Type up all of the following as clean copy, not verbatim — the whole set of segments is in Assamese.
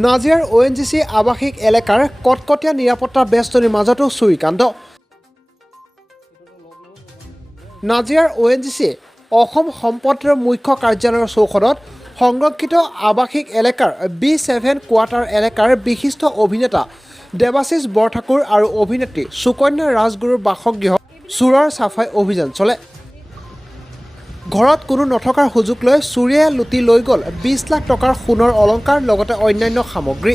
নাজিৰাৰ ONGC আৱাসিক এলেকাৰ কটকটীয়া নিৰাপত্তা বেষ্টনীৰ মাজতো চুৰিকাণ্ড। নাজিৰাৰ ONGC অসম সম্পদৰ মুখ্য কাৰ্যালয়ৰ চৌহদত সংৰক্ষিত আৱাসিক এলেকাৰ B7 কোৱাৰ্টাৰ এলেকাৰ বিশিষ্ট অভিনেতা দেৱাশিষ বৰঠাকুৰ আৰু অভিনেত্ৰী সুকন্যা ৰাজগুৰুৰ বাসগৃহ চোৰৰ চাফাই অভিযান চলে। ঘৰত কোনো নথকাৰ সুযোগ লৈ চুৰিয়ে লুটি লৈ গ'ল 20 লাখ টকাৰ সোণৰ অলংকাৰ লগতে অন্যান্য সামগ্ৰী।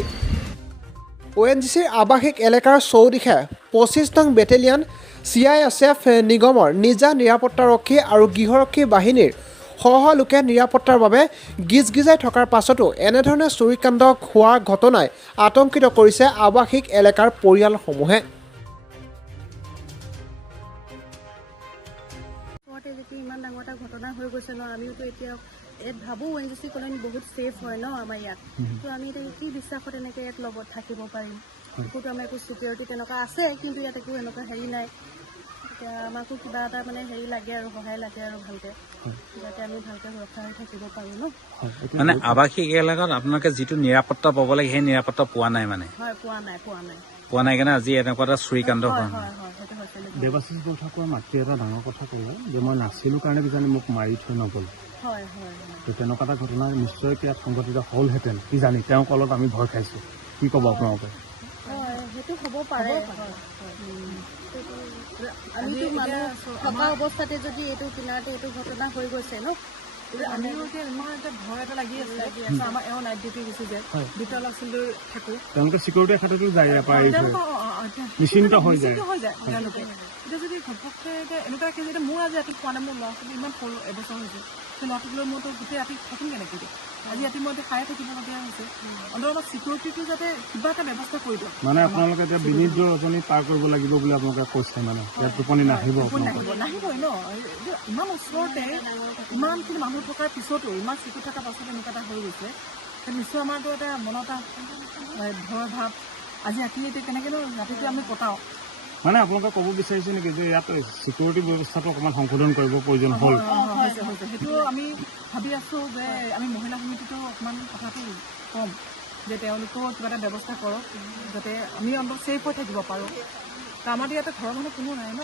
ONGCৰ আৱাসিক এলেকাৰ চৌদিশে 25 নং বেটেলিয়ান CISF নিগমৰ নিজা নিৰাপত্তাৰক্ষী আৰু গৃহৰক্ষী বাহিনীৰ সহ লোকে নিৰাপত্তাৰ বাবে গিজগিজাই থকাৰ পাছতো এনেধৰণে চুৰিকাণ্ড হোৱা ঘটনাই আতংকিত কৰিছে আৱাসিক এলেকাৰ পৰিয়ালসমূহে। ইমান ডাঙৰ এটা ঘটনা হৈ গৈছে ন, আমিওতো এতিয়া ইয়াত ভাবোঁ ONGC কলনী বহুত ছেফ হয় ন আমাৰ ইয়াত, তো আমি এতিয়া কি বিশ্বাসত এনেকৈ ইয়াত লগত থাকিব পাৰিম। একোতো আমাৰ একো ছিকিউৰিটি তেনেকুৱা আছে, কিন্তু ইয়াত একো এনেকুৱা হেৰি নাই। এতিয়া আমাকো কিবা এটা মানে হেৰি লাগে আৰু সহায় লাগে আৰু ভালকৈ, যাতে আমি ভালকৈ সুৰক্ষা হৈ থাকিব পাৰোঁ ন। মানে আৱাসিক এলেকাত আপোনালোকে যিটো নিৰাপত্তা পাব লাগে সেই নিৰাপত্তা পোৱা নাই মানে? হয়, পোৱা নাই কাৰণে আজি এনেকুৱা এটা চুৰিকাণ্ড হোৱা নাই। দেৱাশিষ বৰঠাকুৰৰ মাতৃ এটা ডাঙৰ কথা ক'লে যে মই নাছিলোঁ কাৰণে কিজানি মোক মাৰি থৈ নগ'ল। তেনেকুৱা এটা ঘটনা নিশ্চয় ইয়াত সংঘটিত হ'লহেঁতেন কিজানি, তেওঁৰ কলত আমি ভয় খাইছোঁ। কি ক'ব আপোনালোকে? সেইটো হ'ব পাৰে। আমিতো মানুহ থকা অৱস্থাতে যদি এইটো কিনাৰতে এইটো ঘটনা হৈ গৈছে ন, আমিও এতিয়া ইমান এটা ভয় এটা লাগি আছে। আমাৰ এওঁ নাইট ডিউটি গুচি যায়, দুটা ল'ৰা ছোৱালী থাকোঁ, তেওঁলোকে চিকিউৰিটিৰ ক্ষেত্ৰতো যায়, নিশ্চিন্ত হৈ যায় তেওঁলোকে। এতিয়া যদি ঘপককৈ এতিয়া এনেকুৱাকৈ যেতিয়া মোৰ আজি ৰাতি খোৱা নাই, মোৰ ল'ৰা ছোৱালী ইমান সৰু এবছৰ হৈছে, সেই ল'ৰাটোক লৈ মইতো গোটেই ৰাতি থাকিম কেনেকৈ? আজি ৰাতি মই এতিয়া খাই থাকিবলগীয়া হৈছে। অন্ততঃ চিকিউৰিটিটো যাতে কিবা এটা ব্যৱস্থা কৰি দিয়ক। মানে আপোনালোকে এতিয়া বিনিদ্ৰ ৰজনী পাৰ কৰিব লাগিব বুলি আপোনালোকে কৈছে, মানে ইয়াত টোপনি নাহিবই ন। ইমান ওচৰতে ইমানখিনি মানুহ থকাৰ পিছতো, ইমান চিকিউৰিটি থকাৰ পাছতো এনেকুৱা এটা হৈ গৈছে, নিশ্চয় আমাৰতো এটা মনত এটা ভয় ভাৱ। আজি ৰাতি এতিয়া কেনেকৈনো ৰাতিটো আমি কটাওঁ। মানে আপোনালোকে ক'ব বিচাৰিছে নেকি যে ইয়াত চিকিউৰিটি ব্যৱস্থাটো অকণমান সংশোধন কৰিব প্ৰয়োজন হ'ল? সেইটো আমি ভাবি আছোঁ যে আমি মহিলা সমিতিটো অকণমান কথাটো ক'ম যে তেওঁলোকেও কিবা এটা ব্যৱস্থা কৰক, যাতে আমি অলপ ছেফ হৈ থাকিব পাৰোঁ। আমাৰ ইয়াতে ঘৰৰ মানুহ কোনো নাই ন।